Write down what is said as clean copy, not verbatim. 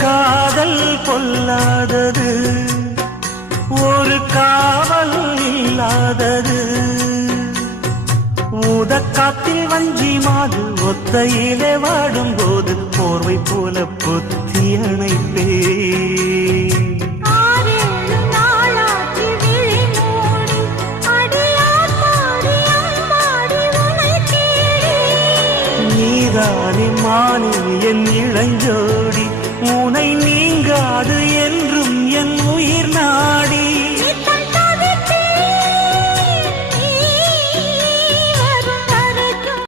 காதல் பொல்லாதது, ஒரு காவல் இல்லாதது. ஊதக்காத்தில் வஞ்சி மாது ஒத்தையிலே வாடும்போது போர்வை போல பொத்தி அணைப்பே. நீதானே மானே என் இளஞ்சோடி, உனை நீங்காது என்றும் என் உயிர் நாடி.